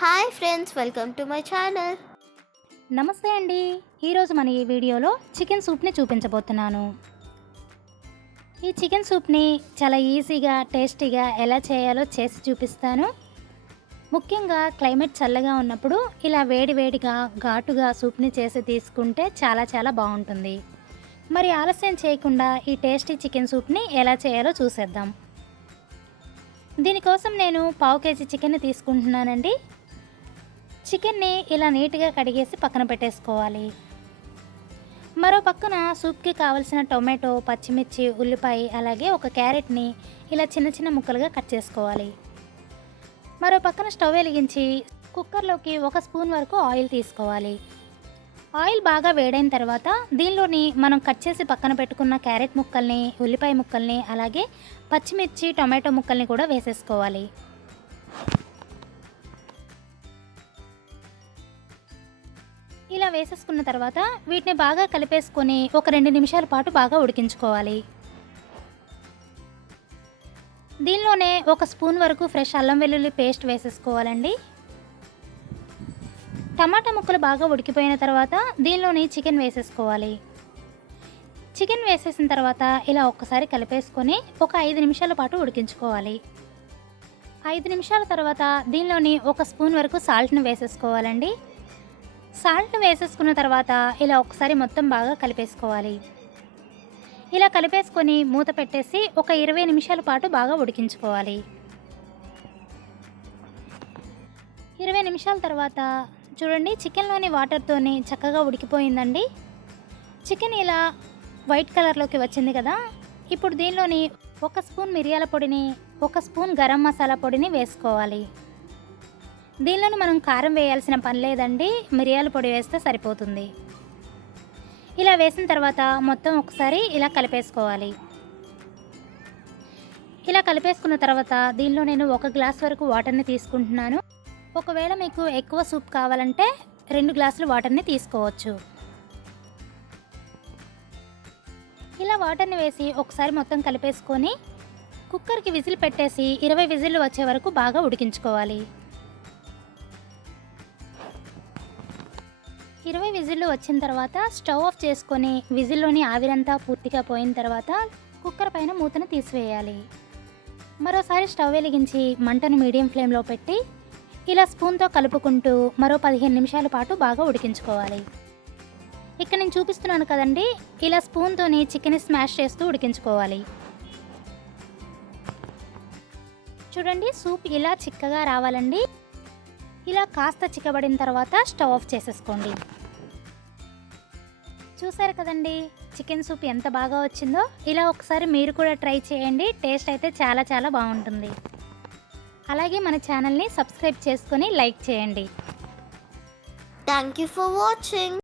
Hi friends, welcome to my channel. నమస్తే అండి. ఈరోజు మన ఈ వీడియోలో చికెన్ సూప్ని చూపించబోతున్నాను. ఈ చికెన్ సూప్ని చాలా ఈజీగా టేస్టీగా ఎలా చేయాలో చేసి చూపిస్తాను. ముఖ్యంగా క్లైమేట్ చల్లగా ఉన్నప్పుడు ఇలా వేడివేడిగా ఘాటుగా సూప్ని చేసి తీసుకుంటే చాలా బాగుంటుంది. మరి ఆలస్యం చేయకుండా ఈ టేస్టీ చికెన్ సూప్ని ఎలా చేయాలో చూసేద్దాం. దీనికోసం నేను 1/2 కేజీ చికెన్ని తీసుకుంటున్నానండి. చికెన్ని ఇలా నీట్గా కడిగేసి పక్కన పెట్టేసుకోవాలి. మరో పక్కన సూప్కి కావలసిన టొమాటో, పచ్చిమిర్చి, ఉల్లిపాయ అలాగే ఒక క్యారెట్ని ఇలా చిన్న ముక్కలుగా కట్ చేసుకోవాలి. మరో పక్కన స్టవ్ వెలిగించి కుక్కర్లోకి 1 స్పూన్ వరకు ఆయిల్ తీసుకోవాలి. ఆయిల్ బాగా వేడైన తర్వాత దీనిలోని మనం కట్ చేసి పక్కన పెట్టుకున్న క్యారెట్ ముక్కల్ని, ఉల్లిపాయ ముక్కల్ని అలాగే పచ్చిమిర్చి, టొమాటో ముక్కల్ని కూడా వేసేసుకోవాలి. ఇలా వేసేసుకున్న తర్వాత వీటిని బాగా కలిపేసుకొని ఒక 2 నిమిషాల పాటు బాగా ఉడికించుకోవాలి. దీనిలోనే 1 స్పూన్ వరకు ఫ్రెష్ అల్లం వెల్లుల్లి పేస్ట్ వేసేసుకోవాలండి. టమాటా ముక్కలు బాగా ఉడికిపోయిన తర్వాత దీనిలోని చికెన్ వేసేసుకోవాలి. చికెన్ వేసేసిన తర్వాత ఇలా ఒక్కసారి కలిపేసుకొని ఒక 5 నిమిషాల పాటు ఉడికించుకోవాలి. 5 నిమిషాల తర్వాత దీనిలోని 1 స్పూన్ వరకు సాల్ట్ని వేసేసుకోవాలండి. సాల్ట్ వేసేసుకున్న తర్వాత ఇలా ఒకసారి మొత్తం బాగా కలిపేసుకోవాలి. ఇలా కలిపేసుకొని మూత పెట్టేసి ఒక 20 నిమిషాల పాటు బాగా ఉడికించుకోవాలి. 20 నిమిషాల తర్వాత చూడండి, చికెన్లోని వాటర్తోని చక్కగా ఉడికిపోయిందండి. చికెన్ ఇలా వైట్ కలర్లోకి వచ్చింది కదా. ఇప్పుడు దీనిలోని 1 స్పూన్ మిరియాల పొడిని, 1 స్పూన్ గరం మసాలా పొడిని వేసుకోవాలి. దీనిలోని మనం కారం వేయాల్సిన పని లేదండి, మిరియాల పొడి వేస్తే సరిపోతుంది. ఇలా వేసిన తర్వాత మొత్తం ఒకసారి ఇలా కలిపేసుకోవాలి. ఇలా కలిపేసుకున్న తర్వాత దీనిలో నేను 1 గ్లాస్ వరకు వాటర్ని తీసుకుంటున్నాను. ఒకవేళ మీకు ఎక్కువ సూప్ కావాలంటే 2 గ్లాసులు వాటర్ని తీసుకోవచ్చు. ఇలా వాటర్ని వేసి ఒకసారి మొత్తం కలిపేసుకొని కుక్కర్కి విజిల్ పెట్టేసి 20 విజిల్లు వచ్చే వరకు బాగా ఉడికించుకోవాలి. 20 విజిల్లు వచ్చిన తర్వాత స్టవ్ ఆఫ్ చేసుకొని విజిల్లోని ఆవిరంతా పూర్తిగా పోయిన తర్వాత కుక్కర్ పైన మూతను తీసివేయాలి. మరోసారి స్టవ్ వెలిగించి మంటను మీడియం ఫ్లేమ్లో పెట్టి ఇలా స్పూన్తో కలుపుకుంటూ మరో 15 నిమిషాల పాటు బాగా ఉడికించుకోవాలి. ఇక్కడ నేను చూపిస్తున్నాను కదండి, ఇలా స్పూన్తోని చికెన్ స్మాష్ చేస్తూ ఉడికించుకోవాలి. చూడండి, సూప్ ఇలా చిక్కగా రావాలండి. ఇలా కాస్త చిక్కబడిన తర్వాత స్టవ్ ఆఫ్ చేసేసుకోండి. చూసారు కదండి, చికెన్ సూప్ ఎంత బాగా వచ్చిందో. ఇలా ఒకసారి మీరు కూడా ట్రై చేయండి. టేస్ట్ అయితే చాలా బాగుంటుంది. అలాగే మన ఛానల్ని సబ్స్క్రైబ్ చేసుకొని లైక్ చేయండి. Thank you for watching.